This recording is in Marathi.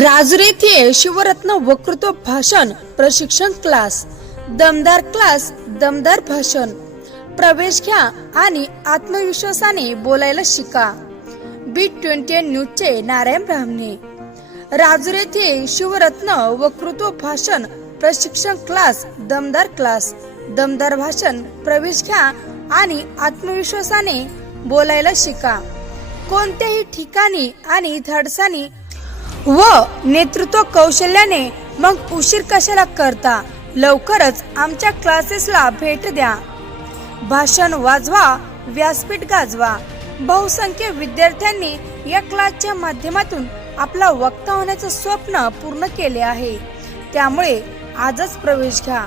राजुरी येथे शिवरत्न वक्तृत्व भाषण प्रशिक्षण क्लास, दमदार भाषण, प्रवेश घ्या आणि आत्मविश्वासाने बोलायला शिका। B20 न्यूजचे नारायण ब्राह्मणे। राजुरी येथे शिवरत्न वक्तृत्व भाषण प्रशिक्षण क्लास, दमदार भाषण, प्रवेश घ्या आणि आत्मविश्वासाने बोलायला शिका। कोणत्याही ठिकाणी आणि धाडसाने व नेतृत्व कौशल्याने मग उशीर कशाला करता, लवकरच आमच्या क्लासेसला भेट द्या। भाषण वाजवा, व्यासपीठ गाजवा। बहुसंख्य विद्यार्थ्यांनी या क्लासच्या माध्यमातून आपला वक्ता होण्याचं स्वप्न पूर्ण केले आहे, त्यामुळे आजच प्रवेश घ्या।